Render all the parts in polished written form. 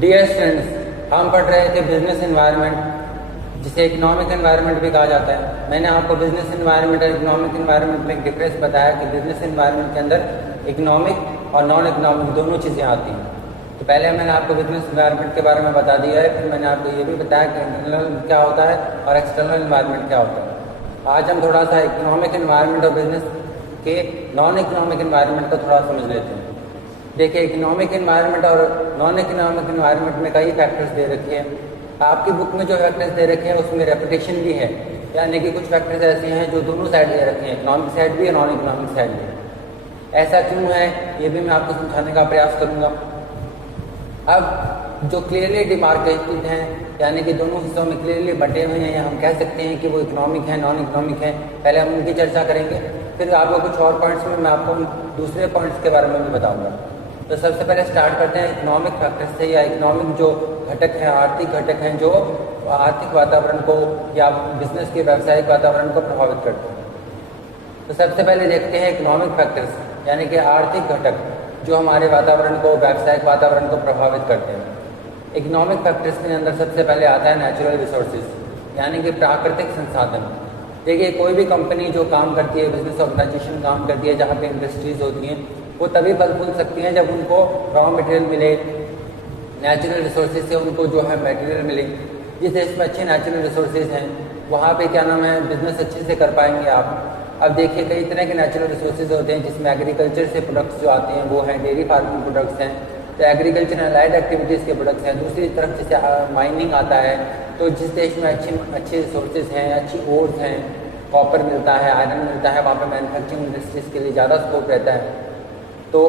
Dear students, हम पढ़ रहे थे बिजनेस एनवायरनमेंट, जिसे इकोनॉमिक एनवायरनमेंट भी कहा जाता है। मैंने आपको बिजनेस एनवायरनमेंट और इकोनॉमिक एनवायरनमेंट में एक डिफरेंस बताया कि बिजनेस एनवायरनमेंट के अंदर इकोनॉमिक और नॉन इकोनॉमिक दोनों चीज़ें आती हैं। तो पहले मैंने आपको बिजनेस एनवायरनमेंट के बारे में बता दिया है, फिर मैंने आपको ये भी बताया कि इंटरनल क्या होता है और एक्सटर्नल एनवायरनमेंट क्या होता है। आज हम थोड़ा सा इकोनॉमिक एनवायरनमेंट और बिजनेस के नॉन इकोनॉमिक एनवायरनमेंट को थोड़ा समझ लेते हैं। देखिए, इकोनॉमिक एनवायरनमेंट और नॉन इकोनॉमिक एनवायरनमेंट में कई फैक्टर्स दे रखे हैं। आपकी बुक में जो फैक्टर्स दे रखे हैं उसमें रेपुटेशन भी है, यानी कि कुछ फैक्टर्स ऐसे हैं जो दोनों साइड दे रखे हैं, इकोनॉमिक साइड भी और नॉन इकोनॉमिक साइड भी। ऐसा क्यों है ये भी मैं आपको समझाने का प्रयास करूंगा। अब जो क्लियरली डिमार्केटेड हैं, यानी कि दोनों हिस्सों में क्लियरली बटे हुए हैं, हम कह सकते हैं कि वो इकोनॉमिक है, नॉन इकोनॉमिक है। पहले हम उनकी चर्चा करेंगे, फिर आपको कुछ और पॉइंट्स में मैं आपको दूसरे पॉइंट्स के बारे में भी बताऊंगा। तो सबसे पहले स्टार्ट करते हैं इकोनॉमिक फैक्टर्स से, या इकोनॉमिक जो घटक हैं, आर्थिक घटक हैं जो आर्थिक वातावरण को या बिजनेस के व्यावसायिक वातावरण को प्रभावित करते हैं। तो सबसे पहले देखते हैं इकोनॉमिक फैक्टर्स, यानी कि आर्थिक घटक जो हमारे वातावरण को, व्यावसायिक वातावरण को प्रभावित करते हैं। इकोनॉमिक फैक्टर्स के अंदर सबसे पहले आता है नेचुरल रिसोर्सेज, यानी कि प्राकृतिक संसाधन। देखिए, कोई भी कंपनी जो काम करती है, बिजनेस ऑर्गेनाइजेशन काम करती है, जहाँ पे इंडस्ट्रीज होती हैं, वो तभी फल फूल सकती हैं जब उनको रॉ मटेरियल मिले, नेचुरल रिसोर्सेज से उनको जो है मटेरियल मिले। जिस देश में अच्छे नेचुरल रिसोर्सेज हैं वहाँ पे क्या नाम है, बिजनेस अच्छे से कर पाएंगे आप। अब देखिए, कई तरह के नेचुरल रिसोर्सेज होते हैं, जिसमें एग्रीकल्चर से प्रोडक्ट्स जो आते हैं वो हैं डेयरी फार्मिंग प्रोडक्ट्स हैं, तो एग्रीकल्चर एलाइड एक्टिविटीज़ के प्रोडक्ट्स हैं। दूसरी तरफ जैसे माइनिंग आता है, तो जिस देश में अच्छे रिसोर्सेज हैं, अच्छी ओर्स हैं, कॉपर मिलता है, आयरन मिलता है, वहाँ पर मैन्युफैक्चरिंग इंडस्ट्रीज़ के लिए ज़्यादा स्कोप रहता है। तो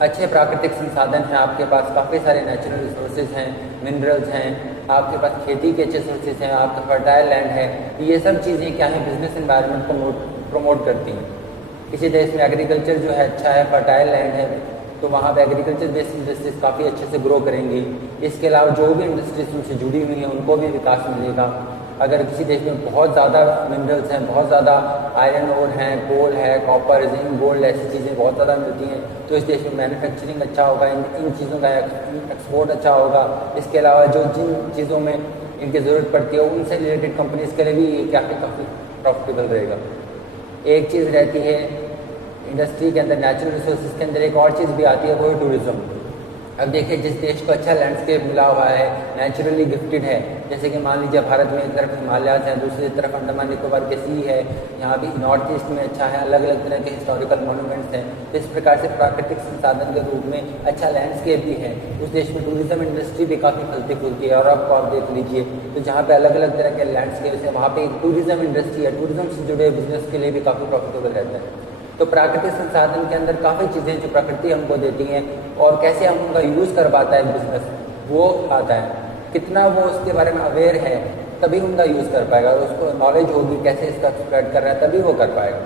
अच्छे प्राकृतिक संसाधन हैं आपके पास, काफ़ी सारे नेचुरल रिसोर्सेज हैं, मिनरल्स हैं, आपके पास खेती के अच्छे सोर्सेज हैं, आपका फर्टाइल लैंड है। ये सब चीज़ें क्या है, बिजनेस एनवायरनमेंट को प्रमोट करती हैं। किसी देश में एग्रीकल्चर जो है अच्छा है, फर्टाइल लैंड है, तो वहाँ पे एग्रीकल्चर बेस्ड इंडस्ट्रीज काफ़ी अच्छे से ग्रो करेंगी। इसके अलावा जो भी इंडस्ट्रीज उनसे जुड़ी हुई हैं उनको भी विकास मिलेगा। अगर किसी देश में बहुत ज़्यादा मिनरल्स हैं, बहुत ज़्यादा आयरन ओर हैं, कोल है, कॉपर, जिंक, गोल्ड, ऐसी चीज़ें बहुत ज़्यादा मिलती हैं, तो इस देश में मैन्युफैक्चरिंग अच्छा होगा, इन चीज़ों का एक्सपोर्ट अच्छा होगा। इसके अलावा जो जिन चीज़ों में इनकी ज़रूरत पड़ती है उनसे रिलेटेड कंपनीज के लिए भी ये काफ़ी प्रॉफिटेबल रहेगा। एक चीज़ रहती है इंडस्ट्री के अंदर, नेचुरल रिसोर्सेज के अंदर एक और चीज़ भी आती है, वो है टूरिज्म। अब देखिए, जिस देश को अच्छा लैंडस्केप मिला हुआ है, नेचुरली गिफ्टेड है, जैसे कि मान लीजिए भारत में एक तरफ हिमालयाज हैं, दूसरी तरफ अंडमान निकोबार के सी है, यहाँ भी नॉर्थ ईस्ट में अच्छा है, अलग अलग तरह के हिस्टोरिकल मॉन्यूमेंट्स हैं। तो इस प्रकार से प्राकृतिक संसाधन के रूप में अच्छा लैंडस्केप भी है। उस देश में टूरिज्म इंडस्ट्री भी काफ़ी फलती फूलती है। और आपको आप देख लीजिए, तो जहाँ पे अलग अलग तरह के लैंडस्केप्स हैं, वहाँ पे टूरिज्म इंडस्ट्री है, टूरिज्म से जुड़े बिजनेस के लिए भी काफ़ी प्रॉफिटेबल रहता है। तो प्राकृतिक संसाधन के अंदर काफ़ी चीज़ें जो प्रकृति हमको देती हैं और कैसे हम उनका यूज़ कर पाता है बिजनेस, वो आता है। कितना वो उसके बारे में अवेयर है तभी उनका यूज़ कर पाएगा, और उसको नॉलेज होगी कैसे इसका स्प्रेड कर रहा है तभी वो कर पाएगा।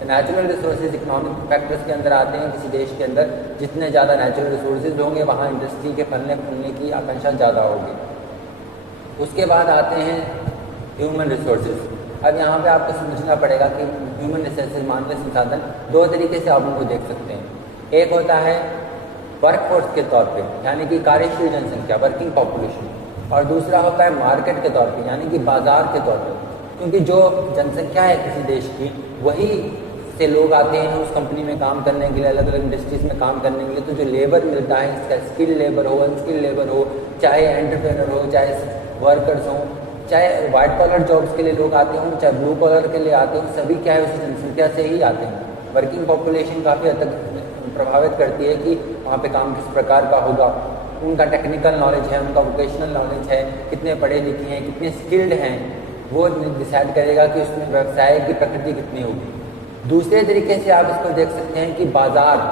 तो नेचुरल रिसोर्सेज इकोनॉमिक फैक्टर्स के अंदर आते हैं। किसी देश के अंदर जितने ज़्यादा नेचुरल रिसोर्सेज होंगे वहाँ इंडस्ट्री के फलने फूलने की आकांक्षा ज़्यादा होगी। उसके बाद आते हैं ह्यूमन रिसोर्सेज। अब यहाँ पे आपको समझना पड़ेगा कि ह्यूमन रिसोर्सेज, मानवीय संसाधन, दो तरीके से आप उनको देख सकते हैं। एक होता है वर्कफोर्स के तौर पे, यानी कि कार्यशील जनसंख्या, वर्किंग पॉपुलेशन, और दूसरा होता है मार्केट के तौर पे, यानी कि बाजार के तौर पे। क्योंकि जो जनसंख्या है किसी देश की, वही से लोग आते हैं उस कंपनी में काम करने के लिए, अलग अलग इंडस्ट्रीज में काम करने के लिए। तो जो लेबर मिलता है, इसका स्किल लेबर हो, अनस्किल लेबर हो, चाहे एंटरप्रेन्योर हो, चाहे वर्कर्स हों, चाहे वाइट कॉलर जॉब्स के लिए लोग आते हों, चाहे ब्लू कॉलर के लिए आते हों, सभी क्या है उस जनसंख्या से ही आते हैं। वर्किंग पॉपुलेशन काफ़ी हद तक प्रभावित करती है कि वहाँ पे काम किस प्रकार का होगा, उनका टेक्निकल नॉलेज है, उनका वोकेशनल नॉलेज है, कितने पढ़े लिखे हैं, कितने स्किल्ड हैं, वो डिसाइड करेगा कि उसमें व्यवसाय की प्रकृति कितनी होगी। दूसरे तरीके से आप इसको देख सकते हैं कि बाजार,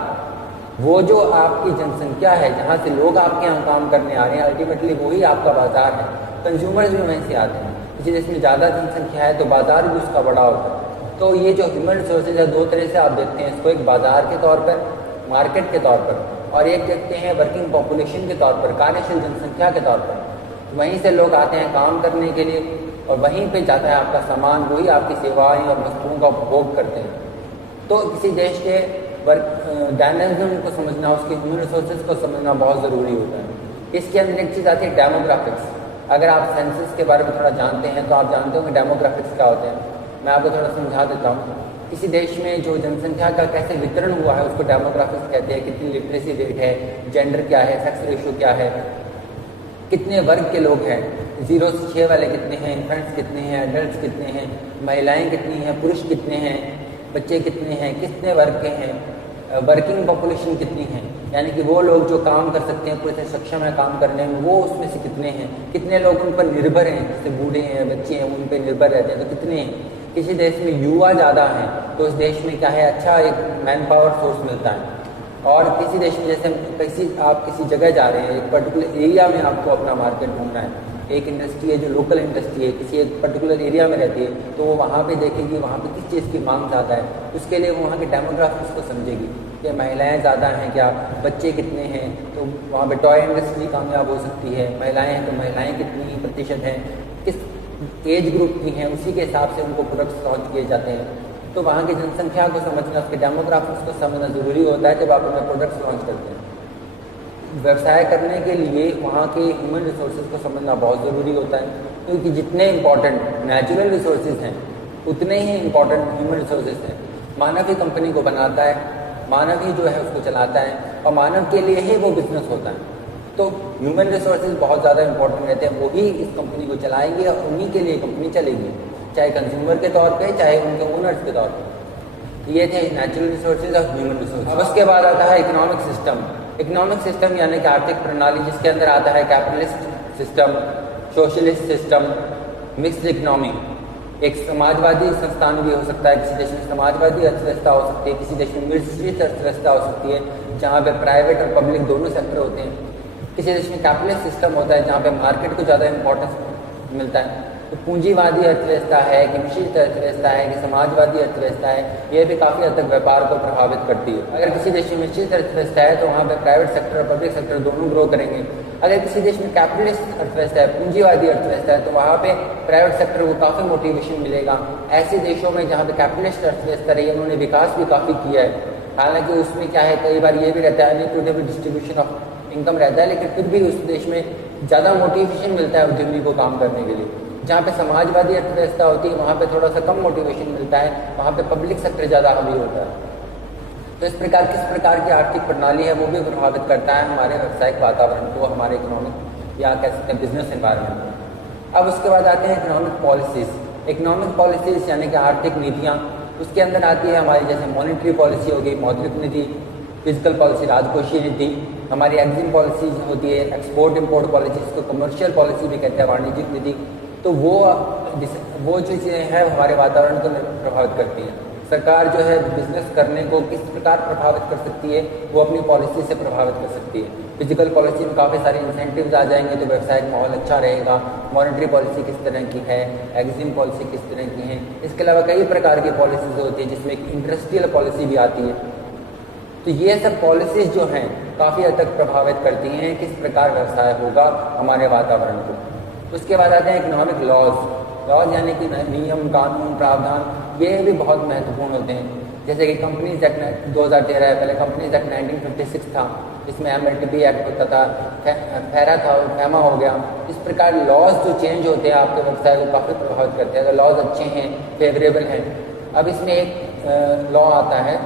वो जो आपकी जनसंख्या है, जहाँ से लोग आपके यहाँ काम करने आ रहे हैं, अल्टीमेटली वही आपका बाजार है। कंज्यूमर्स भी वहीं से आते हैं। किसी देश में ज़्यादा जनसंख्या है तो बाजार भी उसका बड़ा होता है। तो ये जो ह्यूमन रिसोर्सेज है, दो तरह से आप देखते हैं इसको, एक बाजार के तौर पर, मार्केट के तौर पर, और एक देखते हैं वर्किंग पॉपुलेशन के तौर पर, कार्यशील जनसंख्या के तौर पर। वहीं से लोग आते हैं काम करने के लिए और वहीं पे जाता है आपका सामान, वही आपकी सेवाएं और वस्तुओं का उपभोग करते हैं। तो किसी देश के वर्क डायनेमिज्म को समझना, उसके ह्यूमन रिसोर्सेज को समझना बहुत ज़रूरी होता है। इसके अंदर एक चीज़ आती है डेमोग्राफिक्स। अगर आप सेंसस के बारे में थोड़ा जानते हैं तो आप जानते हो कि डेमोग्राफिक्स क्या होते हैं। मैं आपको थोड़ा समझा देता हूँ। किसी देश में जो जनसंख्या का कैसे वितरण हुआ है उसको डेमोग्राफिक्स कहते हैं। कितनी लिटरेसी रेट है, जेंडर क्या है, सेक्स रेशियो क्या है, कितने वर्ग के लोग हैं, 0 से 6 वाले कितने हैं, इन्फेंट्स कितने हैं, एडल्ट कितने हैं, महिलाएं कितनी हैं, पुरुष कितने हैं, बच्चे कितने हैं, कितने वर्ग के हैं, वर्किंग पॉपुलेशन कितनी है, यानी कि वो लोग जो काम कर सकते हैं, पूरे से सक्षम है काम करने में, वो उसमें से कितने हैं, कितने लोग उन पर निर्भर हैं, जैसे बूढ़े हैं, बच्चे हैं, उन पर निर्भर रहते हैं तो कितने हैं। किसी देश में युवा ज़्यादा हैं तो उस देश में क्या है, अच्छा एक मैन पावर सोर्स मिलता है। और किसी देश में जैसे आप किसी जगह जा रहे हैं, एक पर्टिकुलर एरिया में आपको अपना मार्केट ढूंढना है, एक इंडस्ट्री है जो लोकल इंडस्ट्री है किसी एक पर्टिकुलर एरिया में रहती है, तो वो वहाँ पे देखेगी वहाँ पे किस चीज़ की मांग ज़्यादा है, उसके लिए वो वहाँ के डेमोग्राफिक्स को समझेगी कि महिलाएं ज़्यादा हैं क्या, बच्चे कितने हैं, तो वहाँ पे टॉय इंडस्ट्री कामयाब हो सकती है। महिलाएं हैं तो महिलाएं कितनी प्रतिशत हैं, किस एज ग्रुप की हैं, उसी के हिसाब से उनको प्रोडक्ट्स लॉन्च किए जाते हैं। तो वहाँ की जनसंख्या को समझना, उसके डेमोग्राफिक्स को समझना ज़रूरी होता है जब आप अपने प्रोडक्ट्स लॉन्च करते हैं। व्यवसाय करने के लिए वहाँ के ह्यूमन रिसोर्सेज को समझना बहुत ज़रूरी होता है, क्योंकि जितने इम्पॉर्टेंट नेचुरल रिसोर्सेज हैं उतने ही इम्पॉर्टेंट ह्यूमन रिसोर्सेज हैं। मानव ही कंपनी को बनाता है, मानव ही जो है उसको चलाता है, और मानव के लिए ही वो बिजनेस होता है। तो ह्यूमन रिसोर्सेज बहुत ज़्यादा इंपॉर्टेंट रहते हैं, वही इस कंपनी को चलाएंगे और उन्हीं के लिए कंपनी चलेगी, चाहे कंज्यूमर के तौर पे चाहे उनके ओनर्स के तौर पे। ये थे नेचुरल रिसोर्सेज और ह्यूमन रिसोर्सेज। अब उसके बाद आता है इकोनॉमिक सिस्टम। इकोनॉमिक सिस्टम यानी कि आर्थिक प्रणाली, जिसके अंदर आता है capitalist system, socialist system, mixed economy. एक समाजवादी संस्थान भी हो सकता है, किसी देश में समाजवादी अर्थव्यवस्था हो सकती है, किसी देश में मिश्रित अर्थव्यवस्था हो सकती है जहाँ पे प्राइवेट और पब्लिक दोनों सेक्टर होते हैं। किसी देश में कैपिटलिस्ट सिस्टम होता है जहाँ पे मार्केट को ज़्यादा इंपॉर्टेंस मिलता है। तो पूंजीवादी अर्थव्यवस्था है कि मिश्रित अर्थव्यवस्था है कि समाजवादी अर्थव्यवस्था है, यह भी काफ़ी हद तक व्यापार को प्रभावित करती है। अगर किसी देश में मिश्रित अर्थव्यवस्था है तो वहाँ पे प्राइवेट सेक्टर और पब्लिक सेक्टर दोनों ग्रो करेंगे। अगर किसी देश में कैपिटलिस्ट अर्थव्यवस्था है, पूंजीवादी अर्थव्यवस्था है, तो वहाँ पे प्राइवेट सेक्टर को काफ़ी मोटिवेशन मिलेगा। ऐसे देशों में जहाँ पे कैपिटलिस्ट अर्थव्यवस्था रही है उन्होंने विकास भी काफ़ी किया है। हालांकि उसमें क्या है, कई बार ये भी रहता है अनइक्विटेबल डिस्ट्रीब्यूशन ऑफ इनकम रहता है, लेकिन फिर भी उस देश में ज़्यादा मोटिवेशन मिलता है उद्यमी को काम करने के लिए। जहाँ पे समाजवादी अर्थव्यवस्था होती है वहाँ पे थोड़ा सा कम मोटिवेशन मिलता है, वहाँ पे पब्लिक सेक्टर ज़्यादा हावी होता है। तो इस प्रकार किस प्रकार की आर्थिक प्रणाली है वो भी प्रभावित करता है हमारे व्यावसायिक वातावरण को, हमारे इकोनॉमिक या कह सकते हैं बिजनेस एनवायरनमेंट को। अब उसके बाद आते हैं इकोनॉमिक पॉलिसीज़। इकोनॉमिक पॉलिसीज़ यानी कि आर्थिक नीतियाँ, उसके अंदर आती है हमारी जैसे मॉनेटरी पॉलिसी हो गई, मौद्रिक नीति, फिजिकल पॉलिसी, राजकोषीय नीति, हमारी एग्जिम पॉलिसी होती है, एक्सपोर्ट इम्पोर्ट पॉलिसी, इसको कमर्शियल पॉलिसी भी कहते हैं, वाणिज्यिक नीति। तो वो जो चीज़ें हैं हमारे वातावरण को प्रभावित करती हैं। सरकार जो है बिजनेस करने को किस प्रकार प्रभावित कर सकती है, वो अपनी पॉलिसी से प्रभावित कर सकती है। फिजिकल पॉलिसी में काफ़ी सारे इंसेंटिव्स आ जाएंगे तो व्यवसायिक माहौल अच्छा रहेगा। मॉनेटरी पॉलिसी किस तरह की है, एग्जिम पॉलिसी किस तरह की है, इसके अलावा कई प्रकार की पॉलिसीज होती है जिसमें एक इंडस्ट्रियल पॉलिसी भी आती है। तो ये सब पॉलिसीज जो हैं काफ़ी हद तक प्रभावित करती हैं किस प्रकार व्यवसाय होगा हमारे वातावरण को। उसके बाद आते हैं इकोनॉमिक लॉज यानी कि नियम, कानून, प्रावधान, ये भी बहुत महत्वपूर्ण होते हैं। जैसे कि कंपनीज एक्ट 2013 है, पहले कंपनीज एक्ट 1956 था, इसमें MLTP एक्ट होता था, फैरा था, फैमा हो गया। इस प्रकार लॉज जो चेंज होते हैं आपके व्यवसाय को काफ़ी प्रभावित करते हैं अगर लॉज अच्छे हैं, फेवरेबल हैं। अब इसमें एक लॉ आता है,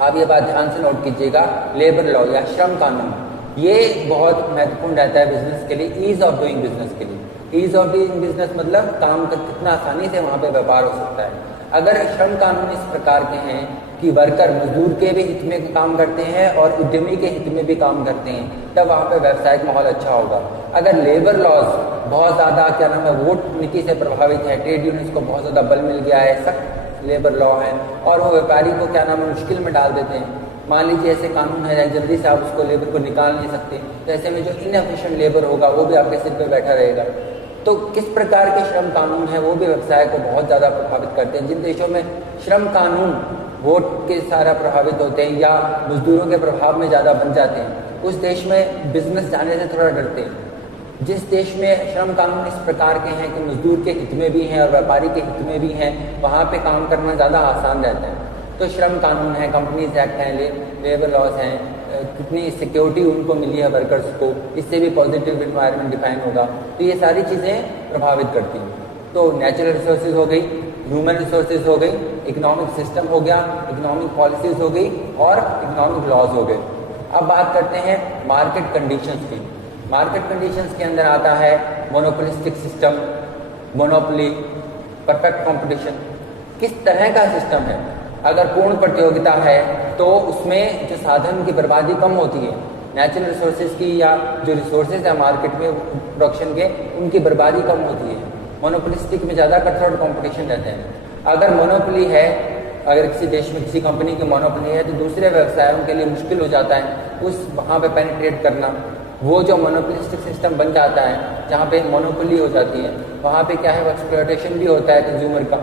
आप ये बात ध्यान से नोट कीजिएगा, लेबर लॉ या श्रम कानून। ये बहुत महत्वपूर्ण रहता है बिजनेस के लिए, ईज ऑफ डूइंग बिजनेस के लिए। ईज ऑफ डूइंग बिजनेस मतलब काम का कितना आसानी से वहाँ पे व्यापार हो सकता है। अगर श्रम कानून इस प्रकार के हैं कि वर्कर मजदूर के भी हित में काम करते हैं और उद्यमी के हित में भी काम करते हैं, तब वहाँ पे व्यावसायिक माहौल अच्छा होगा। अगर लेबर लॉज बहुत ज़्यादा क्या नाम है वोट नीति से प्रभावित है, ट्रेड यूनियंस को बहुत ज़्यादा बल मिल गया है, सख्त लेबर लॉ है और वो व्यापारी को क्या नाम है मुश्किल में डाल देते हैं। मान लीजिए ऐसे कानून है जल्दी से आप उसको लेबर को निकाल नहीं सकते, तो ऐसे में जो इनएफिशिएंट लेबर होगा वो भी आपके सिर पे बैठा रहेगा। तो किस प्रकार के श्रम कानून है वो भी व्यवसाय को बहुत ज़्यादा प्रभावित करते हैं। जिन देशों में श्रम कानून वोट के सारा प्रभावित होते हैं या मजदूरों के प्रभाव में ज़्यादा बन जाते हैं, उस देश में बिजनेस जाने से थोड़ा डरते हैं। जिस देश में श्रम कानून इस प्रकार के हैं कि मजदूर के हित में भी हैं और व्यापारी के हित में भी हैं, वहाँ पे काम करना ज़्यादा आसान रहता है। तो श्रम कानून है, कंपनीज एक्ट हैं, लेबर लॉज हैं, कितनी सिक्योरिटी उनको मिली है वर्कर्स को, इससे भी पॉजिटिव इन्वायरमेंट डिफाइन होगा। तो ये सारी चीज़ें प्रभावित करती हैं। तो नेचुरल रिसोर्सेज हो गई, ह्यूमन रिसोर्सेज हो गई, इकोनॉमिक सिस्टम हो गया, इकोनॉमिक पॉलिसीज हो गई और इकोनॉमिक लॉज हो गए। अब बात करते हैं मार्केट कंडीशंस की। मार्केट कंडीशंस के अंदर आता है monopolistic system, monopoly, perfect competition. किस तरह का सिस्टम है? अगर पूर्ण प्रतियोगिता है तो उसमें जो साधन की बर्बादी कम होती है, नेचुरल रिसोर्सेज की या जो रिसोर्सेज है मार्केट में प्रोडक्शन के, उनकी बर्बादी कम होती है। मोनोपोलिस्टिक में ज़्यादा कटथ्रोट कंपटीशन रहते हैं। अगर मोनोपोली है, अगर किसी देश में किसी कंपनी की मोनोपोली है तो दूसरे व्यवसायों के लिए मुश्किल हो जाता है उस वहाँ पे पेनिट्रेट करना। वो जो मोनोपोलिस्टिक सिस्टम बन जाता है जहाँ पे मोनोपोली हो जाती है, वहाँ पे क्या है, वो एक्सप्लॉयटेशन भी होता है कंज्यूमर का,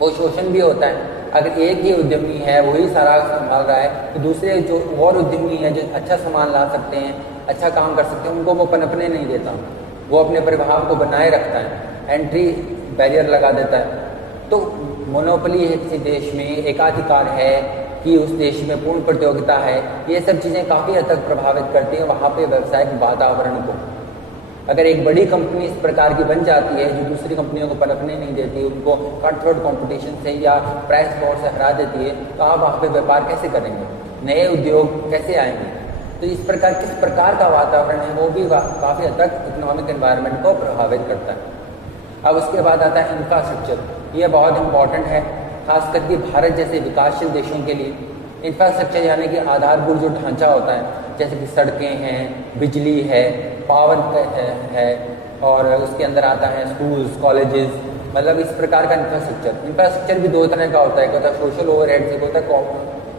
वो शोषण भी होता है। अगर एक ही उद्यमी है वही सारा संभाल रहा है तो दूसरे जो और उद्यमी है जो अच्छा सामान ला सकते हैं, अच्छा काम कर सकते हैं, उनको वो पनपने नहीं देता, वो अपने प्रभाव को बनाए रखता है, एंट्री बैरियर लगा देता है। तो मोनोपोली है किसी देश में, एकाधिकार है कि उस देश में पूर्ण प्रतियोगिता है, ये सब चीज़ें काफ़ी हद तक प्रभावित करती हैं वहाँ पे व्यवसायिक वातावरण को। अगर एक बड़ी कंपनी इस प्रकार की बन जाती है जो दूसरी कंपनियों को पनपने नहीं देती, उनको कटथ्रोट कंपटीशन से या प्राइस वॉर से हरा देती है, तो आप वहाँ पे व्यापार कैसे करेंगे, नए उद्योग कैसे आएंगे? तो इस प्रकार किस प्रकार का वातावरण है वो भी काफ़ी हद तक इकोनॉमिक एनवायरनमेंट को प्रभावित करता है। अब उसके बाद आता है इंफ्रास्ट्रक्चर। ये बहुत इंपॉर्टेंट है, खास करके भारत जैसे विकासशील देशों के लिए। इंफ्रास्ट्रक्चर यानी कि आधारभूत जो ढांचा होता है, जैसे कि सड़कें हैं, बिजली है, पावर है और उसके अंदर आता है स्कूल्स, कॉलेजेस, मतलब इस प्रकार का इंफ्रास्ट्रक्चर। इंफ्रास्ट्रक्चर भी दो तरह का होता है, एक होता है सोशल ओवरहेड्स, एक होता है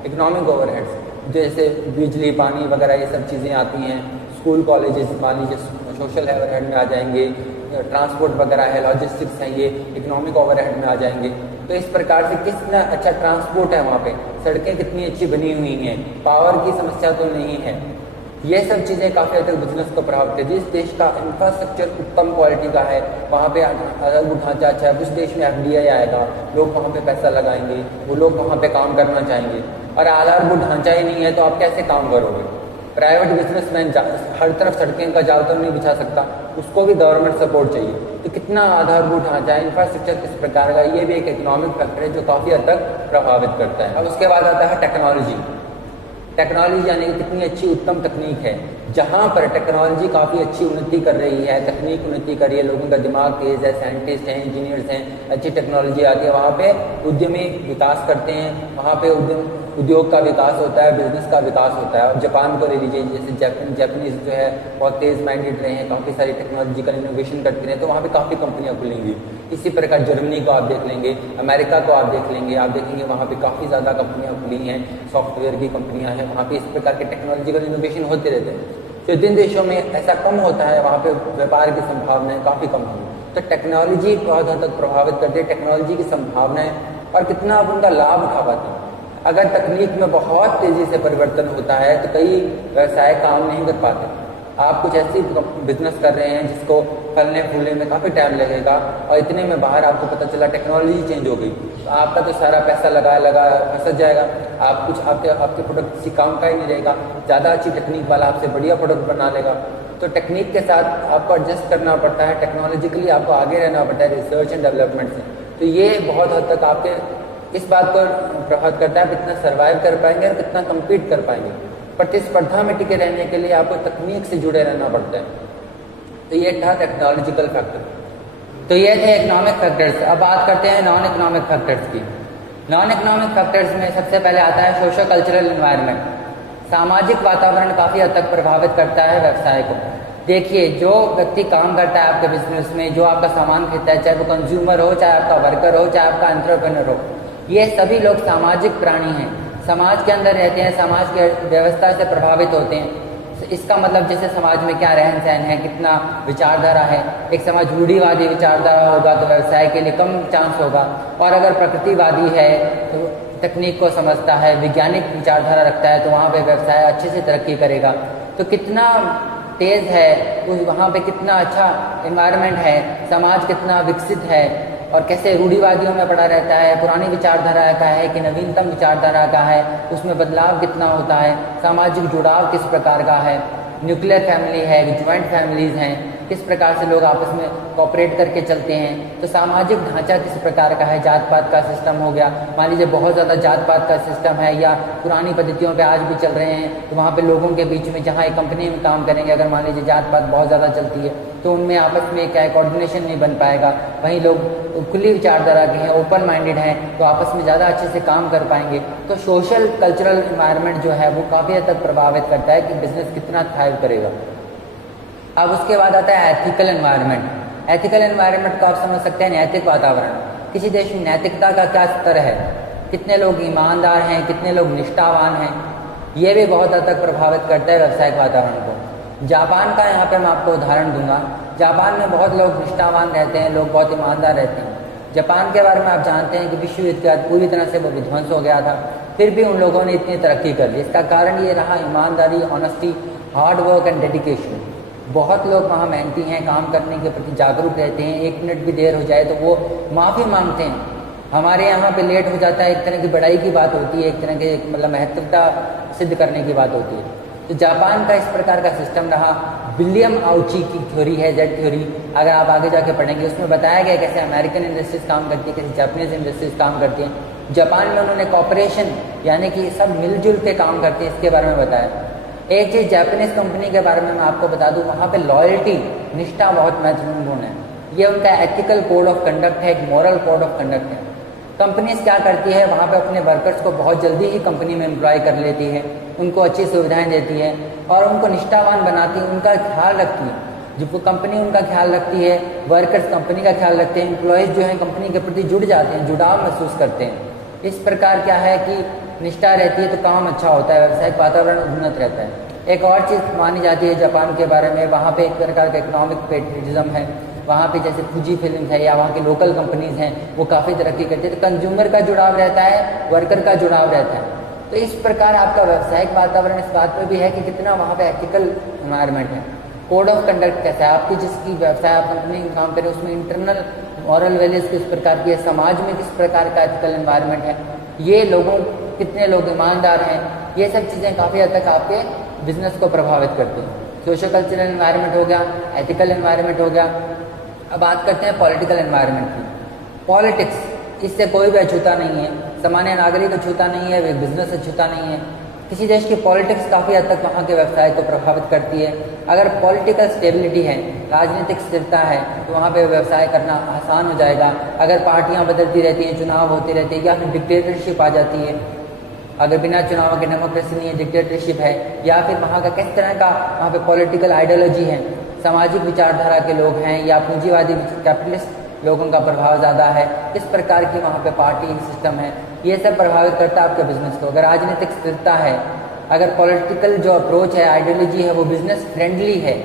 इकोनॉमिक ओवरहेड्स। जैसे बिजली, पानी वगैरह ये सब चीज़ें आती हैं। स्कूल, कॉलेजेस मान लीजिए सोशल ओवरहेड में आ जाएंगे, ट्रांसपोर्ट वगैरह है, लॉजिस्टिक्स हैं, ये इकोनॉमिक ओवरहेड में आ जाएंगे। तो इस प्रकार से कितना अच्छा ट्रांसपोर्ट है वहाँ पे, सड़कें कितनी अच्छी बनी हुई हैं, पावर की समस्या तो नहीं है। ये सब चीज़ें काफ़ी हद तक बिजनेस को प्रभावित करती है। जिस देश का इंफ्रास्ट्रक्चर उत्तम क्वालिटी का है, वहाँ पे आधारभूत ढांचा अच्छा है, उस देश में FDI आएगा, लोग वहाँ पे पैसा लगाएंगे, वो लोग वहाँ पे काम करना चाहेंगे। और आधारभूत ढांचा ही नहीं है तो आप कैसे काम करोगे? प्राइवेट बिजनेसमैन हर तरफ सड़कें का जाल तो नहीं बिछा सकता, उसको भी गवर्नमेंट सपोर्ट चाहिए। तो कितना आधारभूत ढांचा है, इंफ्रास्ट्रक्चर किस प्रकार का, ये भी एक इकोनॉमिक फैक्टर है जो काफ़ी हद तक प्रभावित करता है। अब उसके बाद आता है टेक्नोलॉजी। टेक्नोलॉजी यानी कि कितनी अच्छी उत्तम तकनीक है। जहाँ पर टेक्नोलॉजी काफ़ी अच्छी उन्नति कर रही है, तकनीक उन्नति कर रही है, लोगों का दिमाग तेज है, साइंटिस्ट हैं, इंजीनियर्स हैं, अच्छी टेक्नोलॉजी आती है, वहाँ पे उद्यमी विकास करते हैं, वहाँ पे उद्योग का विकास होता है, बिजनेस का विकास होता है। अब जापान को ले लीजिए, जैसे जापानीज जो है बहुत तेज़ माइंडेड रहे हैं, काफ़ी सारी टेक्नोलॉजिकल इनोवेशन करते रहे, तो वहाँ पे काफ़ी कंपनियाँ खुलेंगी। इसी प्रकार जर्मनी को आप देख लेंगे, अमेरिका को आप देख लेंगे, आप देखेंगे वहाँ पे काफ़ी ज़्यादा कंपनियाँ खुली हैं, सॉफ्टवेयर की कंपनियाँ हैं, वहाँ पे इस प्रकार के टेक्नोलॉजिकल इनोवेशन होते रहते हैं। तो जिन देशों में ऐसा कम होता है वहाँ पे व्यापार की संभावनाएं काफ़ी कम होंगी। तो टेक्नोलॉजी बहुत हद तक प्रभावित करती है, टेक्नोलॉजी की संभावनाएं और कितना आप उनका लाभ उठा पाते हैं। अगर तकनीक में बहुत तेज़ी से परिवर्तन होता है तो कई व्यवसाय काम नहीं कर पाते। आप कुछ ऐसी बिजनेस कर रहे हैं जिसको फलने फूलने में काफ़ी टाइम लगेगा और इतने में बाहर आपको पता चला टेक्नोलॉजी चेंज हो गई, तो आपका तो सारा पैसा लगा फंस जाएगा। आप कुछ आपके प्रोडक्ट किसी काम का ही नहीं रहेगा। ज़्यादा अच्छी टेक्निक वाला आपसे बढ़िया प्रोडक्ट बना लेगा। तो टेक्निक के साथ आपको एडजस्ट करना पड़ता है, टेक्नोलॉजिकली आपको आगे रहना पड़ता है रिसर्च एंड डेवलपमेंट से। तो ये बहुत हद तक आपके इस बात पर प्रभावित करता है कितना सर्वाइव कर पाएंगे और कितना कम्पीट कर पाएंगे। प्रतिस्पर्धा में टिके रहने के लिए आपको तकनीक से जुड़े रहना पड़ता है। तो ये था टेक्नोलॉजिकल फैक्टर। तो ये थे इकोनॉमिक फैक्टर्स। अब बात करते हैं नॉन इकोनॉमिक फैक्टर्स की। नॉन इकोनॉमिक फैक्टर्स में सबसे पहले आता है सोशो कल्चरल एनवायरनमेंट। सामाजिक वातावरण काफ़ी हद तक प्रभावित करता है व्यवसाय को। देखिए, जो व्यक्ति काम करता है आपके बिजनेस में, जो आपका सामान खरीदता है, चाहे वो कंज्यूमर हो, चाहे आपका वर्कर हो, चाहे आपका एंटरप्रेन्योर हो, ये सभी लोग सामाजिक प्राणी हैं, समाज के अंदर रहते हैं, समाज की व्यवस्था से प्रभावित होते हैं। इसका मतलब जैसे समाज में क्या रहन सहन है, कितना विचारधारा है। एक समाज रूढ़िवादी विचारधारा होगा तो व्यवसाय के लिए कम चांस होगा, और अगर प्रकृतिवादी है तो तकनीक को समझता है, वैज्ञानिक विचारधारा रखता है, तो वहाँ पे व्यवसाय अच्छे से तरक्की करेगा। तो कितना तेज़ है उस वहाँ पे, कितना अच्छा एनवायरनमेंट है, समाज कितना विकसित है, और कैसे रूढ़िवादियों में पड़ा रहता है, पुरानी विचारधारा का है कि नवीनतम विचारधारा का है, उसमें बदलाव कितना होता है, सामाजिक जुड़ाव किस प्रकार का है, न्यूक्लियर फैमिली है, ज्वाइंट फैमिलीज हैं, किस प्रकार से लोग आपस में कोऑपरेट करके चलते हैं, तो सामाजिक ढांचा किस प्रकार का है, जात पात का सिस्टम हो गया, मान लीजिए बहुत ज़्यादा जात पात का सिस्टम है या पुरानी पद्धतियों पे आज भी चल रहे हैं, तो वहाँ पे लोगों के बीच में जहाँ एक कंपनी में काम करेंगे अगर मान लीजिए जात पात बहुत ज़्यादा चलती है तो उनमें आपस में क्या है कोऑर्डिनेशन नहीं बन पाएगा। वहीं लोग खुली विचारधारा के हैं, ओपन माइंडेड हैं, तो आपस में ज़्यादा अच्छे से काम कर पाएंगे। तो सोशल कल्चरल इन्वायरमेंट जो है वो काफ़ी हद तक प्रभावित करता है कि बिजनेस कितना थ्राइव करेगा। अब उसके बाद आता है एथिकल एनवायरनमेंट। एथिकल एनवायरनमेंट को आप समझ सकते हैं नैतिक वातावरण। किसी देश में नैतिकता का क्या स्तर है, कितने लोग ईमानदार हैं, कितने लोग निष्ठावान हैं, ये भी बहुत हद तक प्रभावित करता है व्यावसायिक वातावरण को। जापान का यहाँ पर मैं आपको उदाहरण दूंगा। जापान में बहुत लोग निष्ठावान रहते हैं, लोग बहुत ईमानदार रहते हैं। जापान के बारे में आप जानते हैं कि विश्व युद्ध के बाद पूरी तरह से वो विध्वंस हो गया था, फिर भी उन लोगों ने इतनी तरक्की कर ली। इसका कारण ये रहा ईमानदारी, honesty, hard work and dedication. बहुत लोग वहाँ मेहनती हैं, काम करने के प्रति जागरूक रहते हैं। 1 मिनट भी देर हो जाए तो वो माफ़ी मांगते हैं। हमारे यहाँ पे लेट हो जाता है, एक तरह की बड़ाई की बात होती है, एक तरह के मतलब महत्वता सिद्ध करने की बात होती है। तो जापान का इस प्रकार का सिस्टम रहा। विलियम आउची की थ्योरी है, जेड थ्योरी, अगर आप आगे जाके पढ़ेंगे उसमें बताया गया कैसे अमेरिकन इंडस्ट्रीज काम करती है, कैसे जापानीज इंडस्ट्रीज काम करती हैं। जापान में उन्होंने कॉपरेशन यानी कि सब मिलजुल के काम करते हैं, इसके बारे में बताया। एक चीज़ जापानीज कंपनी के बारे में मैं आपको बता दूं, वहाँ पे लॉयल्टी, निष्ठा बहुत महत्वपूर्ण है। ये उनका एथिकल कोड ऑफ कंडक्ट है, एक मॉरल कोड ऑफ कंडक्ट है। कंपनीज क्या करती है, वहाँ पे अपने वर्कर्स को बहुत जल्दी ही कंपनी में एम्प्लॉय कर लेती है, उनको अच्छी सुविधाएं देती है और उनको निष्ठावान बनाती है, उनका ख्याल रखती है। जब वो कंपनी उनका ख्याल रखती है, वर्कर्स कंपनी का ख्याल रखते हैं, एम्प्लॉयज़ जो हैं कंपनी के प्रति जुड़ जाते हैं, जुड़ाव महसूस करते हैं। इस प्रकार क्या है कि निष्ठा रहती है तो काम अच्छा होता है, व्यावसायिक वातावरण उन्नत रहता है। एक और चीज़ मानी जाती है जापान के बारे में, वहाँ पे एक प्रकार का इकोनॉमिक पेट्रियटिज्म है। वहाँ पे जैसे फूजी फिल्म है या वहाँ की लोकल कंपनीज हैं वो काफ़ी तरक्की करती है। तो कंज्यूमर का जुड़ाव रहता है, वर्कर का जुड़ाव रहता है। तो इस प्रकार आपका व्यावसायिक वातावरण इस बात पर भी है कि कितना वहाँ पे एथिकल एनवायरनमेंट है। कोड ऑफ कंडक्ट कैसा है, आपकी जिसकी व्यवसाय आप कंपनी में काम करें उसमें इंटरनल मॉरल वैल्यूज किस प्रकार की है, समाज में किस प्रकार का एथिकल एनवायरनमेंट है, ये लोगों कितने लोग ईमानदार हैं, ये सब चीज़ें काफ़ी हद तक आपके बिजनेस को प्रभावित करती हैं। सोशल कल्चरल एनवायरनमेंट हो गया, एथिकल एनवायरनमेंट हो गया। अब बात करते हैं पॉलिटिकल एनवायरनमेंट की। पॉलिटिक्स, इससे कोई भी अछूता नहीं है, सामान्य नागरिक अछूता नहीं है, बिजनेस अछूता नहीं है। किसी देश की पॉलिटिक्स काफ़ी हद तक वहाँ के व्यवसाय को प्रभावित करती है। अगर पॉलिटिकल स्टेबिलिटी है, राजनीतिक स्थिरता है, तो वहाँ पे व्यवसाय करना आसान हो जाएगा। अगर पार्टियाँ बदलती रहती हैं, चुनाव होते रहते हैं या फिर डिक्टेटरशिप आ जाती है, अगर बिना चुनाव के डेमोक्रेसी नहीं है, डिक्टेटरशिप है, या फिर वहाँ का किस तरह का वहाँ पे पॉलिटिकल आइडियोलॉजी है, सामाजिक विचारधारा के लोग हैं या पूंजीवादी कैपिटलिस्ट लोगों का प्रभाव ज़्यादा है, किस प्रकार की वहाँ पे पार्टी सिस्टम है, ये सब प्रभावित करता है आपके बिजनेस को। अगर राजनीतिक स्थिरता है, अगर पॉलिटिकल जो अप्रोच है, आइडियोलॉजी है, वो बिजनेस फ्रेंडली है,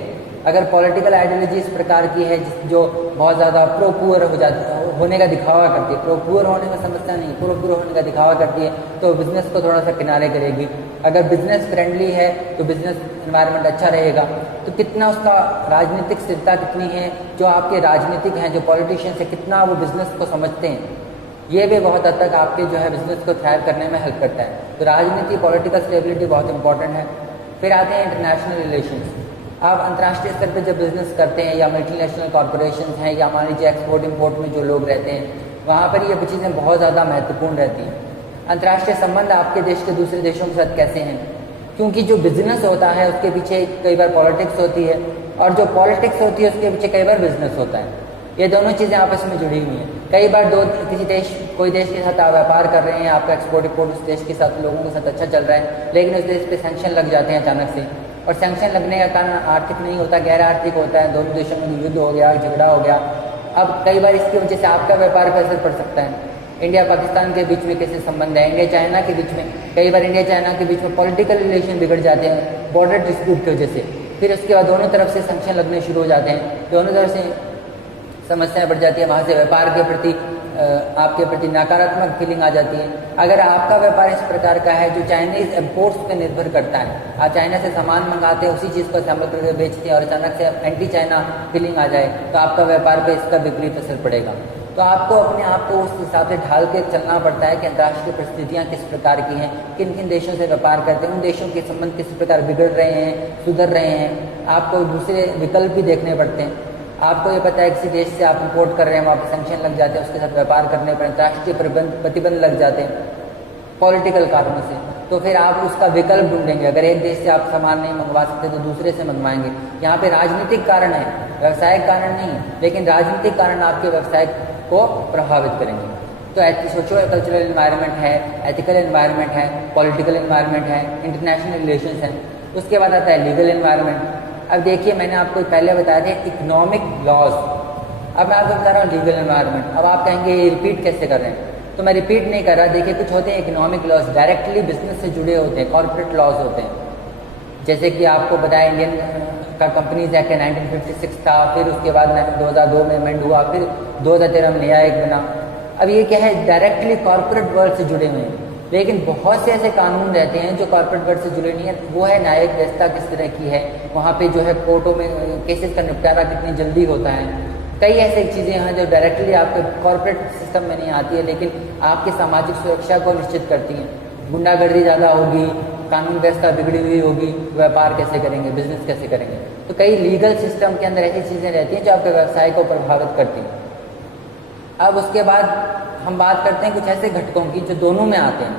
अगर पॉलिटिकल आइडियोलॉजी इस प्रकार की है जो बहुत ज़्यादा प्रो पुअर हो जाती है, होने का दिखावा करती है, प्रो पुअर होने में समस्या नहीं, प्रो पुअर होने का दिखावा करती है, तो बिजनेस को थोड़ा सा किनारे करेगी। अगर बिजनेस फ्रेंडली है तो बिजनेस एनवायरनमेंट अच्छा रहेगा। तो कितना उसका राजनीतिक स्थिरता कितनी है, जो आपके राजनीतिक हैं, जो पॉलिटिशियंस है, कितना वो बिजनेस को समझते हैं, ये भी बहुत हद तक आपके जो है बिजनेस को थ्राइव करने में हेल्प करता है। तो राजनीति, पॉलिटिकल स्टेबिलिटी बहुत इंपॉर्टेंट है। फिर आते हैं इंटरनेशनल रिलेशंस। आप अंतर्राष्ट्रीय स्तर पर जब बिजनेस करते हैं या मल्टीनेशनल कॉर्पोरेशन हैं या मान लीजिए एक्सपोर्ट इम्पोर्ट में जो लोग रहते हैं, वहाँ पर ये चीज़ें बहुत ज़्यादा महत्वपूर्ण रहती हैं। अंतर्राष्ट्रीय संबंध आपके देश के दूसरे देशों के साथ कैसे हैं, क्योंकि जो बिजनेस होता है उसके पीछे कई बार पॉलिटिक्स होती है और जो पॉलिटिक्स होती है उसके पीछे कई बार बिजनेस होता है। ये दोनों चीज़ें आपस में जुड़ी हुई हैं। कई बार किसी देश, कोई देश के साथ आप व्यापार कर रहे हैं, आपका एक्सपोर्ट इम्पोर्ट उस देश के साथ लोगों के साथ अच्छा चल रहा है, लेकिन उस देश पे सैंक्शन लग जाते हैं अचानक से, और सैंक्शन लगने का कारण आर्थिक नहीं होता, गैर आर्थिक होता है। दोनों देशों में युद्ध हो गया, झगड़ा हो गया। अब कई बार इसकी वजह से आपका व्यापार पर असर पड़ सकता है। इंडिया पाकिस्तान के बीच में कैसे संबंध है, इंडिया चाइना के बीच में, कई बार इंडिया चाइना के बीच में पॉलिटिकल रिलेशन बिगड़ जाते हैं बॉर्डर डिस्प्यूट की वजह से। फिर उसके बाद दोनों तरफ से सैंक्शन लगने शुरू हो जाते हैं, दोनों तरफ से समस्याएं बढ़ जाती है, वहाँ से व्यापार के प्रति आपके प्रति नकारात्मक फीलिंग आ जाती है। अगर आपका व्यापार इस प्रकार का है जो चाइनीज इम्पोर्ट्स पे निर्भर करता है, आप चाइना से सामान मंगाते हैं, उसी चीज़ को असेंबल करके बेचते हैं और अचानक से एंटी चाइना फीलिंग आ जाए, तो आपका व्यापार पे इसका विपरीत असर पड़ेगा। तो आपको अपने आप को उस हिसाब से ढाल के चलना पड़ता है कि अंतर्राष्ट्रीय परिस्थितियाँ किस प्रकार की हैं, किन किन देशों से व्यापार करते हैं, उन देशों के संबंध किस प्रकार बिगड़ रहे हैं, सुधर रहे हैं। आपको दूसरे विकल्प भी देखने पड़ते हैं। आपको ये पता है किसी देश से आप इंपोर्ट कर रहे हैं, वहाँ पर सैंक्शन लग जाते हैं, उसके साथ व्यापार करने पर अंतर्राष्ट्रीय प्रतिबंध लग जाते हैं पॉलिटिकल कारणों से। तो फिर आप उसका विकल्प ढूंढेंगे। अगर एक देश से आप सामान नहीं मंगवा सकते तो दूसरे से मंगवाएंगे। यहाँ पे राजनीतिक कारण है, व्यवसायिक कारण नहीं है, लेकिन राजनीतिक कारण आपके व्यवसाय को प्रभावित करेंगे। तो सोशो कल्चरल एनवायरनमेंट है, एथिकल एनवायरनमेंट है, पॉलिटिकल एनवायरनमेंट है, इंटरनेशनल रिलेशंस है। उसके बाद आता है लीगल एनवायरनमेंट। अब देखिए, मैंने आपको पहले बताया था इकोनॉमिक लॉज। अब मैं आपको बता रहा हूँ लीगल एनवायरनमेंट। अब आप कहेंगे ये रिपीट कैसे कर रहे हैं, तो मैं रिपीट नहीं कर रहा। देखिए, कुछ होते हैं इकोनॉमिक लॉज, डायरेक्टली बिजनेस से जुड़े होते हैं, कॉर्पोरेट लॉज होते हैं। जैसे कि आपको बताया इंडियन का कंपनीज एक्ट 1956 था, फिर उसके बाद 2002 में अमेंड हुआ, फिर 2013 में नया एक बना। अब ये क्या है, डायरेक्टली कॉर्पोरेट वर्ल्ड से जुड़े हुए हैं। लेकिन बहुत से ऐसे कानून रहते हैं जो कॉर्पोरेट वर्ल्ड से जुड़े नहीं है। वो है न्यायिक व्यवस्था किस तरह की है, वहाँ पे जो है कोर्टों में केसेस का निपटारा कितनी जल्दी होता है। कई ऐसी चीज़ें हैं जो डायरेक्टली आपके कॉर्पोरेट सिस्टम में नहीं आती है, लेकिन आपकी सामाजिक सुरक्षा को निश्चित करती हैं। गुंडागर्दी ज़्यादा होगी, कानून व्यवस्था बिगड़ी हुई होगी, व्यापार कैसे करेंगे, बिजनेस कैसे करेंगे। तो कई लीगल सिस्टम के अंदर ऐसी चीज़ें रहती हैं जो आपके व्यवसाय को प्रभावित करती हैं। अब उसके बाद हम बात करते हैं कुछ ऐसे घटकों की जो दोनों में आते हैं,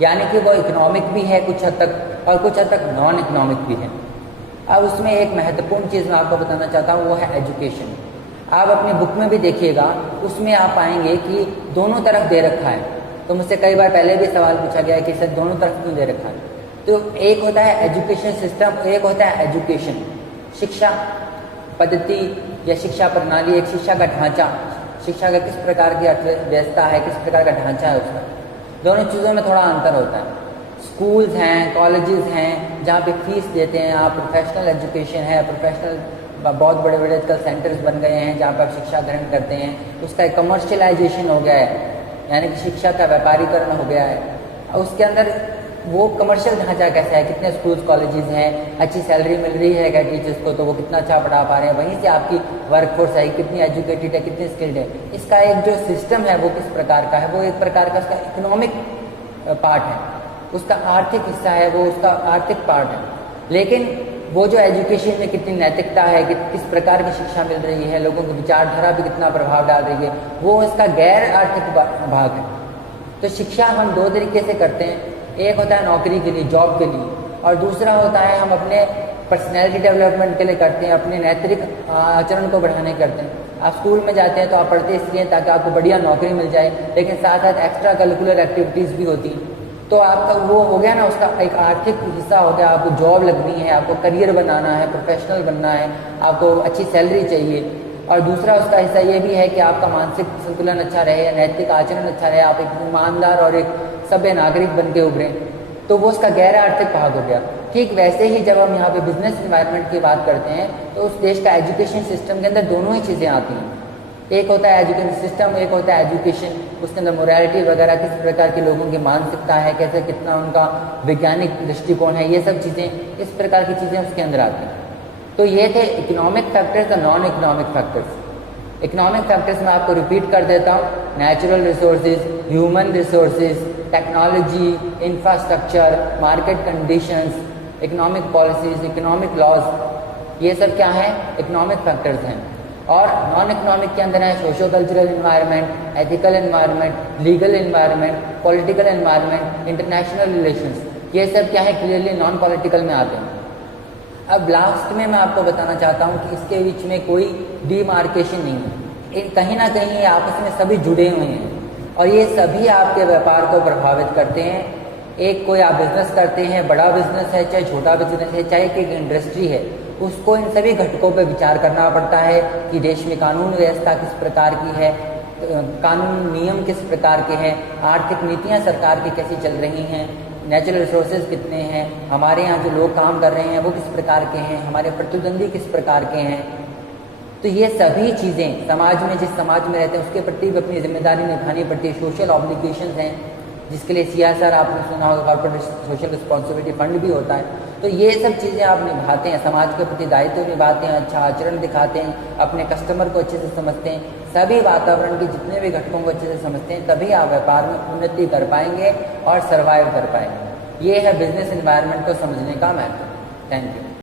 यानी कि वो इकोनॉमिक भी है कुछ हद तक और कुछ हद तक नॉन इकोनॉमिक भी है। अब उसमें एक महत्वपूर्ण चीज़ मैं आपको बताना चाहता हूँ, वो है एजुकेशन। आप अपनी बुक में भी देखिएगा, उसमें आप पाएंगे कि दोनों तरफ दे रखा है। तो मुझसे कई बार पहले भी सवाल पूछा गया है कि सर दोनों तरफ क्यों दे रखा है। तो एक होता है एजुकेशन सिस्टम, एक होता है एजुकेशन, शिक्षा पद्धति या शिक्षा प्रणाली, एक शिक्षा का ढांचा, शिक्षा का किस प्रकार की अर्थव्यवस्था है, किस प्रकार का ढांचा है उसका। दोनों चीज़ों में थोड़ा अंतर होता है। स्कूल्स हैं, कॉलेजेस हैं, जहाँ पे फीस देते हैं आप, प्रोफेशनल एजुकेशन है, प्रोफेशनल बहुत बड़े बड़े आजकल सेंटर्स बन गए हैं जहाँ पर आप शिक्षा ग्रहण करते हैं। उसका एक कमर्शियलाइजेशन हो गया है, यानी कि शिक्षा का व्यापारीकरण हो गया है। उसके अंदर वो कमर्शियल ढांचा कैसा है, कितने स्कूल्स कॉलेजेस हैं, अच्छी सैलरी मिल रही है क्या टीचर्स को, तो वो कितना अच्छा पढ़ा पा रहे हैं। वहीं से आपकी वर्कफोर्स है कितनी एजुकेटेड है, कितनी स्किल्ड है। इसका एक जो सिस्टम है वो किस प्रकार का है, वो एक प्रकार का उसका इकोनॉमिक पार्ट है, उसका आर्थिक हिस्सा है, वो उसका आर्थिक पार्ट है। लेकिन वो जो एजुकेशन में कितनी नैतिकता है, किस प्रकार की शिक्षा मिल रही है, लोगों की विचारधारा भी कितना प्रभाव डाल रही है, वो इसका गैर आर्थिक भाग है। तो शिक्षा हम दो तरीके से करते हैं, एक होता है नौकरी के लिए, जॉब के लिए, और दूसरा होता है हम अपने पर्सनैलिटी डेवलपमेंट के लिए करते हैं, अपने नैतिक आचरण को बढ़ाने करते हैं। आप स्कूल में जाते हैं तो आप पढ़ते इसलिए ताकि आपको बढ़िया नौकरी मिल जाए, लेकिन साथ साथ एक्स्ट्रा करिकुलर एक्टिविटीज़ भी होती हैं। तो आपका वो हो गया ना, उसका एक आर्थिक हिस्सा हो गया। आपको जॉब लगनी है, आपको करियर बनाना है, प्रोफेशनल बनना है, आपको अच्छी सैलरी चाहिए। और दूसरा उसका हिस्सा ये भी है कि आपका मानसिक संतुलन अच्छा रहे, नैतिक आचरण अच्छा रहे, आप एक ईमानदार और एक सभ्य नागरिक बन के उभरें। तो वो उसका गैर आर्थिक भाग हो गया। ठीक वैसे ही जब हम यहाँ पे बिजनेस एनवायरनमेंट की बात करते हैं तो उस देश का एजुकेशन सिस्टम के अंदर दोनों ही चीज़ें आती हैं। एक होता है एजुकेशन सिस्टम, एक होता है एजुकेशन। उसके अंदर मोरालिटी वगैरह, किस प्रकार के लोगों की मानसिकता है, कैसे कितना उनका वैज्ञानिक दृष्टिकोण है, ये सब चीज़ें, इस प्रकार की चीज़ें उसके अंदर आती हैं। तो ये थे इकोनॉमिक फैक्टर्स और non economic factors. Economic factors मैं आपको रिपीट कर देता हूँ, natural resources, human resources, technology, infrastructure, market conditions, economic policies, economic laws, ये सब क्या है, इकोनॉमिक फैक्टर्स हैं। और नॉन इकोनॉमिक के अंदर है socio cultural environment, ethical environment, legal environment, political environment, international relations. ये सब क्या है, क्लियरली नॉन पॉलिटिकल में आते हैं। अब लास्ट में मैं आपको बताना चाहता हूँ कि इसके बीच में कोई डिमार्केशन नहीं है, कहीं ना कहीं ये आपस में सभी जुड़े हुए हैं और ये सभी आपके व्यापार को प्रभावित करते हैं। एक कोई आप बिजनेस करते हैं, बड़ा बिजनेस है चाहे छोटा बिजनेस है, चाहे एक इंडस्ट्री है, उसको इन सभी घटकों पर विचार करना पड़ता है कि देश में कानून व्यवस्था किस प्रकार की है, कानून नियम किस प्रकार के हैं, आर्थिक नीतियाँ सरकार की कैसी चल रही हैं, नेचुरल रिसोर्सेज कितने हैं, हमारे यहाँ जो लोग काम कर रहे हैं वो किस प्रकार के हैं, हमारे प्रतिद्वंदी किस प्रकार के हैं। तो ये सभी चीज़ें समाज में, जिस समाज में रहते हैं उसके प्रति भी अपनी जिम्मेदारी निभानी पड़ती है। सोशल ऑब्लिगेशंस हैं जिसके लिए CSR आपने सुना होगा, कॉर्पोरेट सोशल रिस्पॉन्सिबिलिटी फंड भी होता है। तो ये सब चीज़ें आप निभाते हैं, समाज के प्रति दायित्व निभाते हैं, अच्छा आचरण दिखाते हैं, अपने कस्टमर को अच्छे से समझते हैं, सभी वातावरण के जितने भी घटकों को अच्छे से समझते हैं, तभी आप व्यापार में उन्नति कर पाएंगे और सर्वाइव कर पाएंगे। ये है बिजनेस एनवायरनमेंट को समझने का महत्व। Thank you.